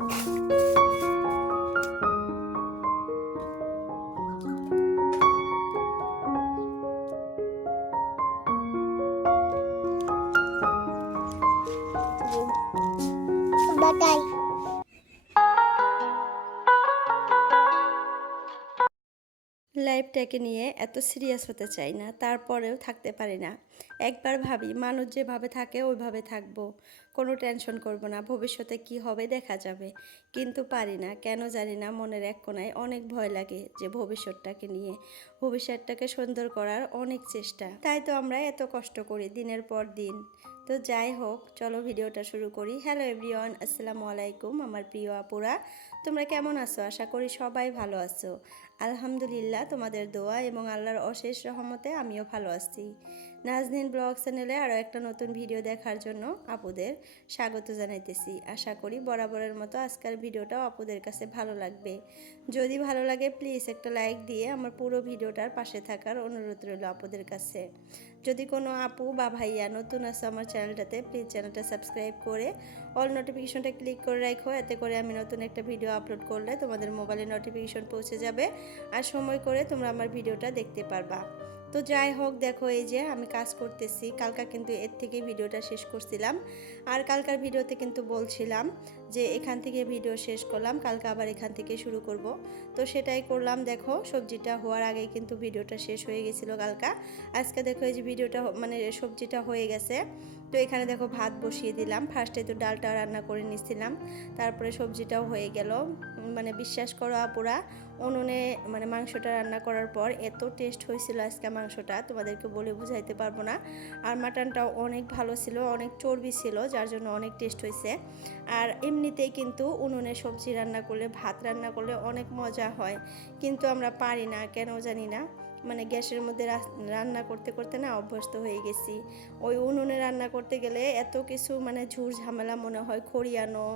বাটাই লাইফটাকে নিয়ে এত সিরিয়াস হতে চাই না, তারপরেও থাকতে পারি না। একবার ভাবি মানুষ যেভাবে থাকে ওইভাবে থাকবো, কোনো টেনশন করব না, ভবিষ্যতে কি হবে দেখা যাবে। কিন্তু পারি না, কেন জানি না। মনের এক কোণায় অনেক ভয় লাগে যে ভবিষ্যৎটাকে নিয়ে, ভবিষ্যৎটাকে সুন্দর করার অনেক চেষ্টা, তাই তো আমরা এত কষ্ট করি দিনের পর দিন। তো যাই হোক, চলো ভিডিওটা শুরু করি। হ্যালো এভরিওয়ান, আসসালামু আলাইকুম আমার প্রিয় আপুরা, তোমরা কেমন আছো? আশা করি সবাই ভালো আছো। আলহামদুলিল্লাহ, তোমাদের দোয়া এবং আল্লাহর অশেষ রহমতে আমিও ভালো আছি। নাজনীন ব্লগ চ্যানেলে আরও একটা নতুন ভিডিও দেখার জন্য আপুদের স্বাগত জানাইতেছি। আশা করি বরাবরের মতো আজকের ভিডিওটাও আপুদের কাছে ভালো লাগবে। যদি ভালো লাগে প্লিজ একটা লাইক দিয়ে আমার পুরো ভিডিওটার পাশে থাকার অনুরোধ রইল আপুদের কাছে। যদি কোনো আপু বা ভাইয়া নতুন আছে আমার চ্যানেলটাতে, প্লিজ চ্যানেলটা সাবস্ক্রাইব করে অল নোটিফিকেশনটা ক্লিক করে রাখো, এতে করে আমি নতুন একটা ভিডিও আপলোড করলে তোমাদের মোবাইলে নোটিফিকেশন পৌঁছে যাবে আর সময় করে তোমরা আমার ভিডিওটা দেখতে পারবা। তো যাই হোক, দেখো এই যে আমি কাজ করতেছি। কালকা কিন্তু এর থেকে ভিডিওটা শেষ করছিলাম, আর কালকার ভিডিওতে কিন্তু বলছিলাম যে এখান থেকে ভিডিও শেষ করলাম, কালকে আবার এখান থেকে শুরু করব। তো সেটাই করলাম। দেখো সবজিটা হওয়ার আগেই কিন্তু ভিডিওটা শেষ হয়ে গেছিলো কালকা। আজকে দেখো এই যে ভিডিওটা মানে সবজিটা হয়ে গেছে। তো এখানে দেখো ভাত বসিয়ে দিলাম। ফার্স্টে তো ডালটা রান্না করে নিচ্ছিলাম, তারপরে সবজিটাও হয়ে গেল। মানে বিশ্বাস করো আপুরা, উনুনে মানে মাংসটা রান্না করার পর এত টেস্ট হয়েছিল আজকে মাংসটা, তোমাদেরকে বলে বুঝাইতে পারবো না। আর মাটনটাও অনেক ভালো ছিল, অনেক চর্বি ছিল, যার জন্য অনেক টেস্ট হয়েছে। আর এমনিতেই কিন্তু উনুনে সবজি রান্না করলে, ভাত রান্না করলে অনেক মজা হয়, কিন্তু আমরা পারি না, কেন জানি না। মানে গ্যাসের মধ্যে রান্না করতে করতে না অভ্যস্ত হয়ে গেছি। ওই উনুনে রান্না করতে গেলে এত কিছু মানে ঝুর ঝামেলা মনে হয়, খড়িয়ানো,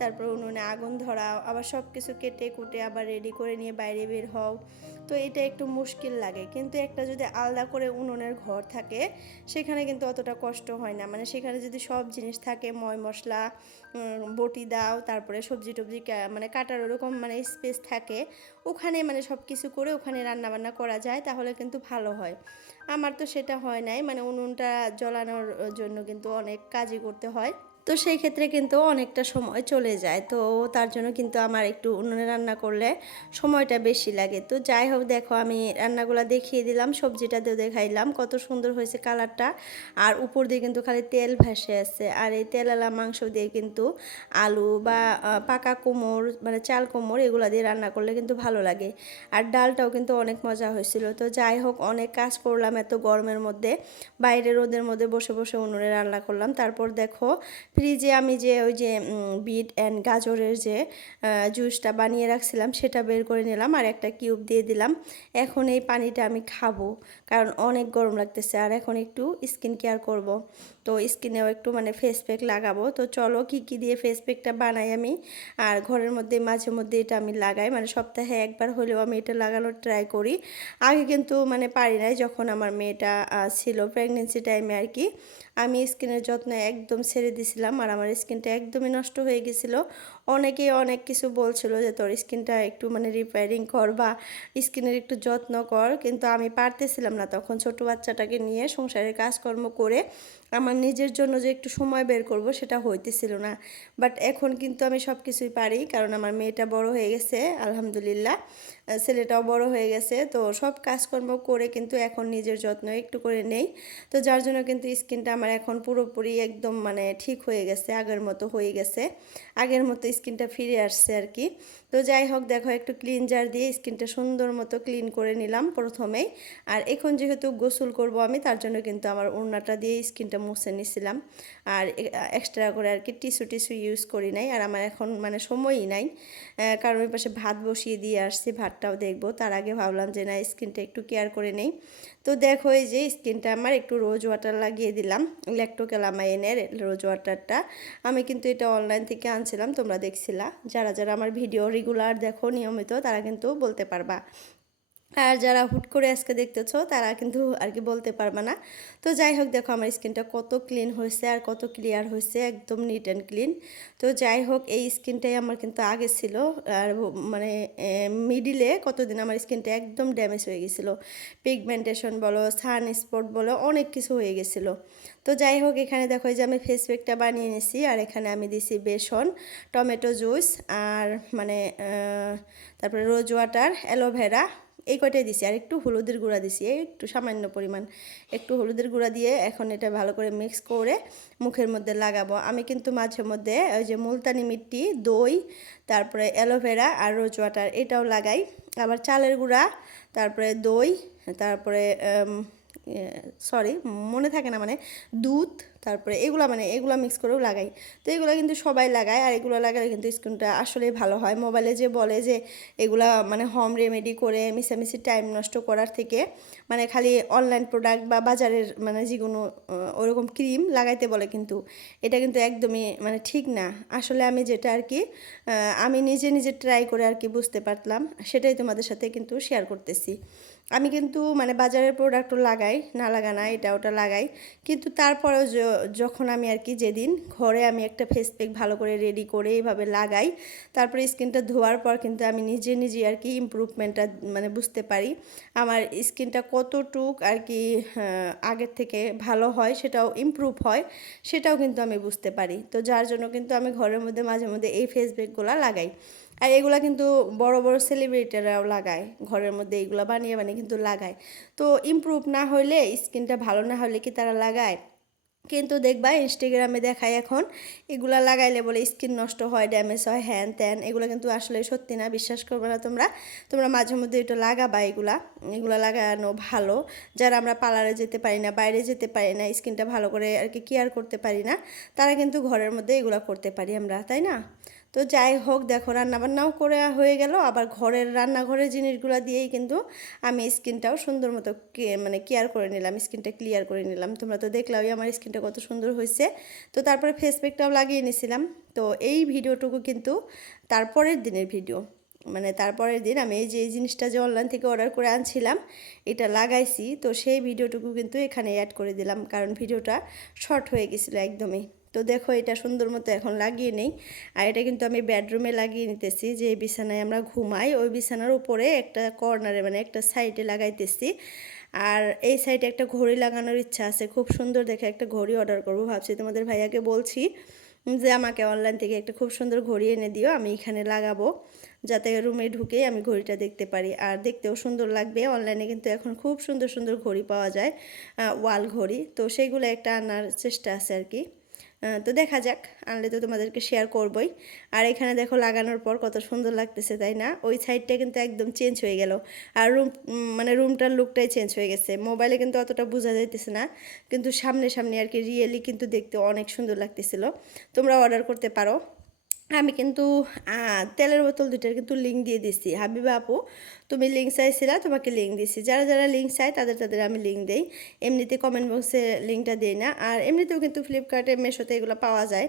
তারপর উনুনে আগুন ধরা, আবার সব কিছু কেটে কুটে আবার রেডি করে নিয়ে বাইরে বের হও। তো এটা একটু মুশকিল লাগে, কিন্তু একটা যদি আলাদা করে উনুনের ঘর থাকে সেখানে কিন্তু অতটা কষ্ট হয় না। মানে সেখানে যদি সব জিনিস থাকে, ময় মশলা বটি দাও, তারপরে সবজি টবজি মানে কাটার ওরকম মানে স্পেস থাকে, ওখানে মানে সব কিছু করে ওখানে রান্না বান্না করা যায়, তাহলে কিন্তু ভালো হয়। আমার তো সেটা হয় নাই, মানে উনুনটা জ্বলানোর জন্য কিন্তু অনেক কাজই করতে হয়, তো সেই ক্ষেত্রে কিন্তু অনেকটা সময় চলে যায়। তো তার জন্য কিন্তু আমার একটু উনুনে রান্না করলে সময়টা বেশি লাগে। তো যাই হোক, দেখো আমি রান্নাগুলো দেখিয়ে দিলাম, সবজিটা দিয়ে দেখাইলাম কত সুন্দর হয়েছে কালারটা। আর উপর দিয়ে কিন্তু খালি তেল ভেসে আছে। আর এই তেলালা মাংস দিয়ে কিন্তু আলু বা পাকা কুমড় মানে চাল কুমড় এগুলো দিয়ে রান্না করলে কিন্তু ভালো লাগে। আর ডালটাও কিন্তু অনেক মজা হয়েছিল। তো যাই হোক, অনেক কাজ করলাম এত গরমের মধ্যে, বাইরে রোদের মধ্যে বসে বসে উনুনে রান্না করলাম। তারপর দেখো ফ্রিজে আমি যে ওই যে বিট অ্যান্ড গাজরের যে জুসটা বানিয়ে রাখছিলাম সেটা বের করে নিলাম আর একটা কিউব দিয়ে দিলাম। এখন এই পানিটা আমি খাবো, কারণ অনেক গরম লাগতেছে। আর এখন একটু স্কিন কেয়ার করব, তো স্কিনেও একটু মানে ফেস প্যাক লাগাবো। তো চলো কী কী দিয়ে ফেস প্যাকটা বানাই আমি, আর ঘরের মধ্যে মাঝে মধ্যে এটা আমি লাগাই, মানে সপ্তাহে একবার হলেও আমি এটা লাগানোর ট্রাই করি। আগে কিন্তু মানে পারি নাই, যখন আমার মেয়েটা ছিল প্রেগনেন্সি টাইমে আর কি, আমি স্কিনের যত্ন একদম ছেড়ে দিছিলাম, আর আমার স্কিনটা একদমই নষ্ট হয়ে গেছিলো। অনেকেই অনেক কিছু বলছিল যে তোর স্কিনটা একটু মানে রিপেয়ারিং কর বা স্কিনের একটু যত্ন কর, কিন্তু আমি পারতেছিলাম না তখন, ছোট বাচ্চাটাকে নিয়ে সংসারের কাজকর্ম করে আমার নিজের জন্য যে একটু সময় বের করব সেটা হইতেছিল না। বাট এখন কিন্তু আমি সব কিছুই পারি, কারণ আমার মেয়েটা বড় হয়ে গেছে আলহামদুলিল্লাহ, ছেলেটাও বড় হয়ে গেছে। তো সব কাজকর্ম করে কিন্তু এখন নিজের যত্ন একটু করে নেই। তো যার জন্য কিন্তু স্কিনটা আমার এখন পুরোপুরি একদম মানে ঠিক হয়ে গেছে, আগের মতো হয়ে গেছে, আগের মতো স্কিনটা ফিরে আসছে আর কি। তো যাই হোক, দেখো একটু ক্লিনজার দিয়ে স্কিনটা সুন্দর মতো ক্লিন করে নিলাম প্রথমেই। আর এখন যেহেতু গোসল করব আমি, তার জন্য কিন্তু আমার ওড়নাটা দিয়ে স্কিনটা মুছে নিছিলাম, আর এক্সট্রা করে আর কি টিস্যু ইউজ করি নাই। আর আমার এখন মানে সময়ই নাই, কারণ ওই পাশে ভাত বসিয়ে দিয়ে আসছি, ভাতটাও দেখবো, তার আগে ভাবলাম যে না স্কিনটা একটু কেয়ার করে নেই। তো দেখো এই যে স্কিনটা আমার একটু রোজ ওয়াটার লাগিয়ে দিলাম, ল্যাক্টোক্যালামাইনের রোজ ওয়াটারটা। আমি কিন্তু এটা অনলাইন থেকে আনছিলাম, তোমরা দেখছিলা, যারা যারা আমার ভিডিও রেগুলার দেখো নিয়মিত তারা কিন্তু বলতে পারবা। আর যারা হুট করে আজকে দেখতেছো তারা কিন্তু আর কি বলতে পারবে না। তো যাই হোক, দেখো আমার স্কিনটা কত ক্লিন হয়েছে আর কত ক্লিয়ার হয়েছে, একদম নিট অ্যান্ড ক্লিন। তো যাই হোক, এই স্কিনটাই আমার কিন্তু আগে ছিল। আর মানে মিডিলে কতদিন আমার স্কিনটা একদম ড্যামেজ হয়ে গেছিলো, পিগমেন্টেশন বলো, সান স্পট বলো, অনেক কিছু হয়ে গেছিলো। তো যাই হোক, এখানে দেখো যে আমি ফেস প্যাকটা বানিয়ে নিয়েছি, আর এখানে আমি দিছি বেসন, টমেটো জুস, আর মানে তারপরে রোজ ওয়াটার, অ্যালোভেরা, এই কয়টাই দিছি, আর একটু হলুদের গুঁড়া দিছি, একটু সামান্য পরিমাণ একটু হলুদের গুঁড়া দিয়ে এখন এটা ভালো করে মিক্স করে মুখের মধ্যে লাগাবো। আমি কিন্তু মাঝে মধ্যে ওই যে মুলতানি মিট্টি, দই, তারপরে অ্যালোভেরা আর রোজ ওয়াটার এটাও লাগাই। আবার চালের গুঁড়া, তারপরে দই, তারপরে সরি মনে থাকে না, মানে দুধ, তারপরে এগুলো মানে এগুলো মিক্স করেও লাগাই। তো এগুলো কিন্তু সবাই লাগায়, আর এগুলো লাগালে কিন্তু স্কিনটা আসলেই ভালো হয়। মোবাইলে যে বলে যে এগুলা মানে হোম রেমেডি করে মিশামিশি টাইম নষ্ট করার থেকে মানে খালি অনলাইন প্রোডাক্ট বা বাজারের মানে যেগুলো ওরকম ক্রিম লাগাইতে বলে, কিন্তু এটা কিন্তু একদমই মানে ঠিক না। আসলে আমি যেটা আর কি আমি নিজে নিজে ট্রাই করে আর কি বুঝতে পারলাম, সেটাই তোমাদের সাথে কিন্তু শেয়ার করতেছি। আমি কিন্তু মানে বাজারের প্রোডাক্টও লাগাই, না লাগা না, এটা ওটা লাগাই, কিন্তু তারপরেও যখন আমি আর কি যেদিন ঘরে আমি একটা ফেস প্যাক ভালো করে রেডি করে এইভাবে লাগাই, তারপরে স্কিনটা ধোয়ার পর কিন্তু আমি নিজে নিজে আর কি ইমপ্রুভমেন্টটা মানে বুঝতে পারি। আমার স্কিনটা কতটুক আর কি আগের থেকে ভালো হয়, সেটাও ইমপ্রুভ হয়, সেটাও কিন্তু আমি বুঝতে পারি। তো যার জন্য কিন্তু আমি ঘরের মধ্যে মাঝে মধ্যে এই ফেস প্যাকগুলো লাগাই। আর এগুলা কিন্তু বড় বড় সেলিব্রিটিরাও লাগায়, ঘরের মধ্যে এইগুলো বানিয়ে বানিয়ে কিন্তু লাগায়। তো ইমপ্রুভ না হলে, স্কিনটা ভালো না হলে কি তারা লাগায়? কিন্তু দেখবা ইনস্টাগ্রামে দেখায় এখন এগুলা লাগাইলে বলে স্কিন নষ্ট হয়, ড্যামেজ হয়, হ্যান ত্যান, এগুলো কিন্তু আসলে সত্যি না, বিশ্বাস করবে না তোমরা। তোমরা মাঝে মধ্যে এটা লাগাবা, এগুলা লাগানো ভালো। যারা আমরা পার্লারে যেতে পারি না, বাইরে যেতে পারি না, স্কিনটা ভালো করে আর কি কেয়ার করতে পারি না, তারা কিন্তু ঘরের মধ্যে এগুলা করতে পারি আমরা, তাই না? তো যাই হোক, দেখো রান্নাবান্নাও করে হয়ে গেল, আবার ঘরের রান্নাঘরের জিনিসগুলো দিয়েই কিন্তু আমি স্কিনটাও সুন্দর মতো মানে কেয়ার করে নিলাম, স্কিনটা ক্লিয়ার করে নিলাম। তোমরা তো দেখলামই আমার স্কিনটা কত সুন্দর হয়েছে। তো তারপরে ফেস প্যাকটাও লাগিয়ে নিয়েছিলাম। তো এই ভিডিওটুকু কিন্তু তারপরের দিনের ভিডিও, মানে তারপরের দিন আমি এই যে এই জিনিসটা যে অনলাইন থেকে অর্ডার করে আনছিলাম, এটা লাগাইছি, তো সেই ভিডিওটুকু কিন্তু এখানে অ্যাড করে দিলাম, কারণ ভিডিওটা শর্ট হয়ে গেছিলো একদমই। তো দেখো এটা সুন্দর মতো এখন লাগিয়ে নেই। আর এটা কিন্তু আমি বেডরুমে লাগিয়ে নিতেছি, যে বিছানায় আমরা ঘুমাই ওই বিছানার উপরে একটা কর্নারে মানে একটা সাইডে লাগাইতেছি। আর এই সাইডে একটা ঘড়ি লাগানোর ইচ্ছা আছে, খুব সুন্দর দেখে একটা ঘড়ি অর্ডার করবো ভাবছি। তোমাদের ভাইয়াকে বলছি যে আমাকে অনলাইন থেকে একটা খুব সুন্দর ঘড়ি এনে দিও, আমি এখানে লাগাবো, যাতে রুমে ঢুকেই আমি ঘড়িটা দেখতে পারি, আর দেখতেও সুন্দর লাগবে। অনলাইনে কিন্তু এখন খুব সুন্দর সুন্দর ঘড়ি পাওয়া যায়, ওয়াল ঘড়ি, তো সেইগুলো একটা আনার চেষ্টা আছে আর কি। তো দেখা যাক, আনলে তো তোমাদেরকে শেয়ার করবই। আর এখানে দেখো লাগানোর পর কত সুন্দর লাগতেছে, তাই না? ওই সাইডটা কিন্তু একদম চেঞ্জ হয়ে গেল, আর মানে রুমটার লুকটাই চেঞ্জ হয়ে গেছে। মোবাইলে কিন্তু অতটা বোঝা যাইতেছে না, কিন্তু সামনে সামনে আর কি রিয়েলি কিন্তু দেখতে অনেক সুন্দর লাগতেছিল। তোমরা অর্ডার করতে পারো। আমি কিন্তু তেলের বোতল দুইটার কিন্তু লিঙ্ক দিয়ে দিছি। হাবিবা আপু, তুমি লিঙ্ক চাইছিলা, তোমাকে লিঙ্ক দিছি। যারা যারা লিঙ্ক চায় তাদের তাদের আমি লিঙ্ক দেই, এমনিতে কমেন্ট বক্সে লিঙ্কটা দিই না। আর এমনিতেও কিন্তু ফ্লিপকার্টে, মেশোতে এগুলো পাওয়া যায়,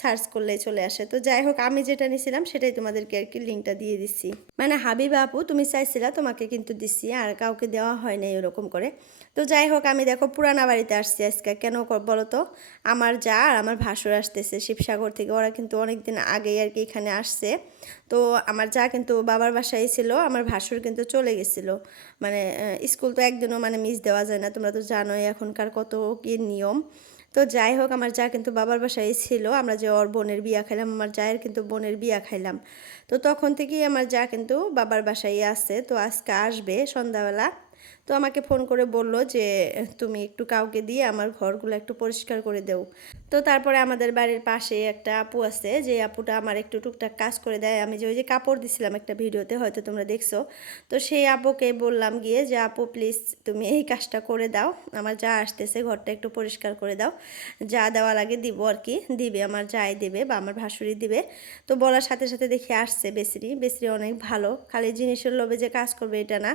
সার্চ করলেই চলে আসে। তো যাই হোক, আমি যেটা নিয়েছিলাম সেটাই তোমাদেরকে আর কি লিঙ্কটা দিয়ে দিছি। মানে হাবিবা আপু, তুমি চাইছিলা, তোমাকে কিন্তু দিছি, আর কাউকে দেওয়া হয় নাই ওরকম করে। তো যাই হোক, আমি দেখো পুরানা বাড়িতে আসছি আজকে, কেন বলো তো? আমার যা আর আমার ভাসুর আসতেছে শিবসাগর থেকে, ওরা কিন্তু অনেক দিন আগেই আর কি এখানে আসছে। তো আমার যা কিন্তু বাবার বাসায় ছিল, আমার ভাসুর কিন্তু চলে গেছিল, মানে স্কুল তো একদিনও মানে মিস দেওয়া যায় না, তোমরা তো জানোই এখনকার কত কি নিয়ম। তো যাই হোক, আমার যা কিন্তু বাবার বাসায় ছিল, আমরা যে ওর বোনের বিয়া খাইলাম, আমার জায়ের কিন্তু বোনের বিয়া খাইলাম, তো তখন থেকেই আমার যা কিন্তু বাবার বাসায় আছে। তো আজকে আসবে সন্ধ্যাবেলা, তো আমাকে ফোন করে বলল যে তুমি একটু কাউকে দিয়ে আমার ঘরগুলো একটু পরিষ্কার করে দেও। তো তারপরে আমাদের বাড়ির পাশে একটা আপু আছে, যে আপুটা আমার একটু টুকটাক কাজ করে দেয়। আমি যে ওই যে কাপড় দিছিলাম একটা ভিডিওতে, হয়তো তোমরা দেখছো, তো সেই আপুকে বললাম গিয়ে যে আপু প্লিজ তুমি এই কাজটা করে দাও, আমার যা আসতেছে ঘরটা একটু পরিষ্কার করে দাও, যা দেওয়া লাগে দিব আর কি, দিবে আমার যাই দেবে বা আমার ভাসুরি দিবে। তো বলার সাথে সাথে দেখি আসছে বেসরি। বেসরি অনেক ভালো, খালি জিনিসের লোভে যে কাজ করবে এটা না,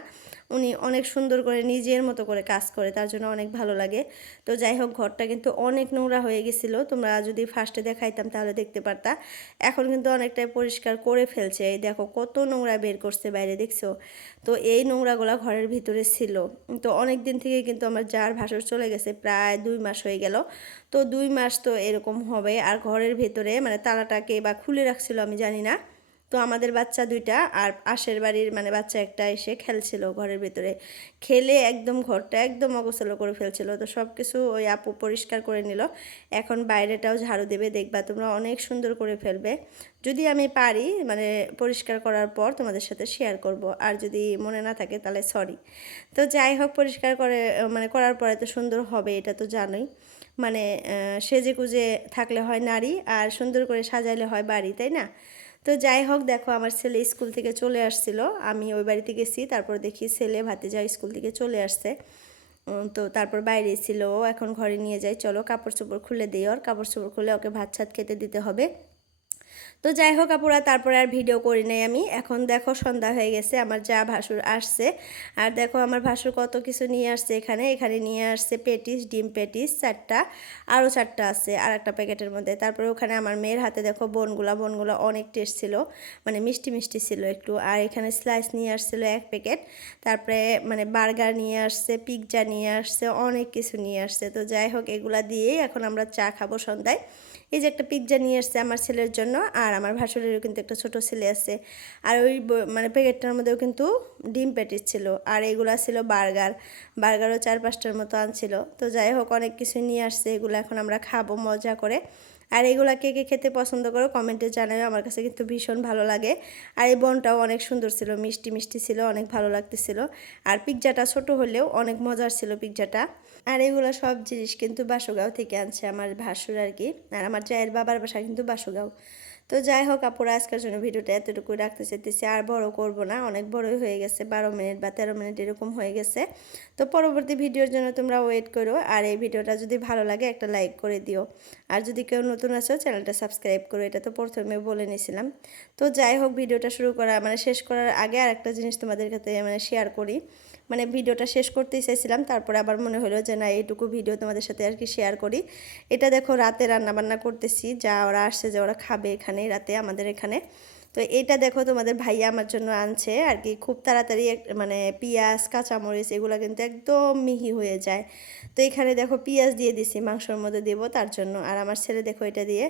উনি অনেক সুন্দর সুন্দর করে নিজের মতো করে কাজ করে, তার জন্য অনেক ভালো লাগে। তো যাই হোক, ঘরটা কিন্তু অনেক নোংরা হয়ে গেছিলো, তোমরা যদি ফার্স্টে দেখাইতাম তাহলে দেখতে পারতা। এখন কিন্তু অনেকটাই পরিষ্কার করে ফেলছে, এই দেখো কত নোংরা বের করছে বাইরে, দেখছো? তো এই নোংরাগুলা ঘরের ভিতরে ছিল। তো অনেক দিন থেকে কিন্তু আমার জার ভাসুর চলে গেছে, প্রায় 2 মাস হয়ে গেল। তো 2 মাস তো এরকম হবে। আর ঘরের ভেতরে মানে তালাটাকে বা খুলে রাখছিল আমি জানি না। তো আমাদের বাচ্চা দুইটা আর পাশের বাড়ির মানে বাচ্চা একটা এসে খেলছিল ঘরের ভিতরে, খেলে একদম ঘরটা একদম অগোছালো করে ফেলছিল। তো সব কিছু ওই আপু পরিষ্কার করে নিল। এখন বাইরেটাও ঝাড়ু দেবে, দেখবা তোমরা অনেক সুন্দর করে ফেলবে। যদি আমি পারি মানে পরিষ্কার করার পর তোমাদের সাথে শেয়ার করব, আর যদি মনে না থাকে তাহলে সরি। তো যাই হোক, পরিষ্কার করে মানে করার পরে তো সুন্দর হবে, এটা তো জানোই। মানে সেজে গুজে থাকলে হয় নারী, আর সুন্দর করে সাজাইলে হয় বাড়ি, তাই না? তো যাই হোক, দেখো আমার ছেলে স্কুল থেকে চলে আসছিল, আমি ওই বাড়িতে গেছি, তারপর দেখি ছেলে ভাতিজা স্কুল থেকে চলে আসছে। তো তারপর বাইরে ছিল, এখন ঘরে নিয়ে যাই, চলো কাপড় চোপড় খুলে দিই, ওর কাপড় চোপড় খুলে ওকে ভাত ছাত খেতে দিতে হবে। তো যাই হোক আপুরা, তারপরে আর ভিডিও করি নাই আমি। এখন দেখো সন্ধ্যা হয়ে গেছে, আমার যা ভাসুর আসছে। আর দেখো আমার ভাসুর কত কিছু নিয়ে আসছে, এখানে এখানে নিয়ে আসছে পেটিস, ডিম পেটিস 4টা, আরও 4টা আছে আর একটা প্যাকেটের মধ্যে। তারপরে ওখানে আমার মেয়ের হাতে দেখো বনগুলা অনেক টেস্ট ছিল, মানে মিষ্টি মিষ্টি ছিল একটু। আর এখানে স্লাইস নিয়ে আসছিল 1 প্যাকেট। তারপরে মানে বার্গার নিয়ে আসছে, পিৎজা নিয়ে আসছে, অনেক কিছু নিয়ে আসছে। তো যাই হোক, এগুলা দিয়েই এখন আমরা চা খাবো সন্ধ্যায়। এই যে একটা পিৎজা নিয়ে আসছে আমার ছেলের জন্য, আর আমার ভাসুরেরও কিন্তু একটা ছোট ছেলে আছে। আর ওই মানে প্যাকেটটার মধ্যেও কিন্তু ডিম প্যাটিস ছিল, আর এগুলা ছিল বার্গারও 4-5টার মতো আনছিল। তো যাই হোক, অনেক কিছু নিয়ে আসছে, এগুলো এখন আমরা খাবো মজা করে। আর এগুলা কে কে খেতে পছন্দ করো কমেন্টে জানাবে, আমার কাছে কিন্তু ভীষণ ভালো লাগে। আর এই বনটাও অনেক সুন্দর ছিল, মিষ্টি মিষ্টি ছিল, অনেক ভালো লাগতেছিল। আর পিৎজাটা ছোট হলেও অনেক মজার ছিল পিৎজাটা। আর এগুলো সব জিনিস কিন্তু বাসুগাঁও থেকে আনছে আমার ভাসুর আর কি। আর আমার জায়ের বাবার বাসা কিন্তু বাসুগাঁও। তো যাই হোক আপুরা, আজকের জন্য ভিডিওটা এতটুকু রাখতে চাইতেছি, আর বড় করব না, অনেক বড়ই হয়ে গেছে, 12 মিনিট বা 13 মিনিট এরকম হয়ে গেছে। তো পরবর্তী ভিডিওর জন্য তোমরা ওয়েট করো, আর এই ভিডিওটা যদি ভালো লাগে একটা লাইক করে দিও। আর যদি কেউ নতুন আছো চ্যানেলটা সাবস্ক্রাইব করো, এটা তো প্রথমে বলে নিয়েছিলাম। তো যাই হোক, ভিডিওটা শুরু করা মানে শেষ করার আগে আর একটা জিনিস তোমাদের কাছে মানে শেয়ার করি। মানে ভিডিওটা শেষ করতেই চাইছিলাম, তারপরে আবার মনে হলো যে না, এইটুকু ভিডিও তোমাদের সাথে আর কি শেয়ার করি। এটা দেখো রাতে রান্না বান্না করতেছি, যা ওরা আসছে যে ওরা খাবে এখানে রাতে আমাদের এখানে। তো এটা দেখো তোমাদের ভাইয়া আমার জন্য আনছে আর কি, খুব তাড়াতাড়ি মানে পেঁয়াজ কাঁচামরিচ এগুলো কিন্তু একদম মিহি হয়ে যায়। তো এখানে দেখো পেঁয়াজ দিয়ে দিছি, মাংসর মধ্যে দেবো তার জন্য। আর আমার ছেলে দেখো এটা দিয়ে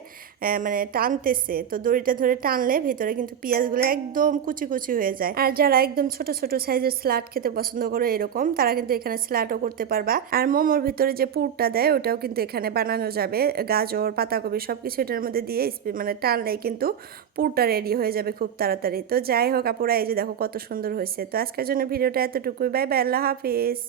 মানে টানতেছে, তো দড়িটা ধরে টানলে ভিতরে কিন্তু পেঁয়াজগুলো একদম কুচি কুচি হয়ে যায়। আর যারা একদম ছোট ছোট সাইজের স্যালাড খেতে পছন্দ করে এরকম, তারা কিন্তু এখানে স্যালাডও করতে পারবা। আর মোমোর ভিতরে যে পুরটা দেয় ওটাও কিন্তু এখানে বানানো যাবে, গাজর পাতাকপি সব কিছু এটার মধ্যে দিয়ে মানে টানলেই কিন্তু পুরটা রেডি হয়ে যাবে খুব তাড়াতাড়ি। তো যাই হোক আপুরা, এই যে দেখো কত সুন্দর হয়েছে। তো আজকের জন্য ভিডিওটা এতটুকুই, বাই বাই, আল্লাহ হাফিজ।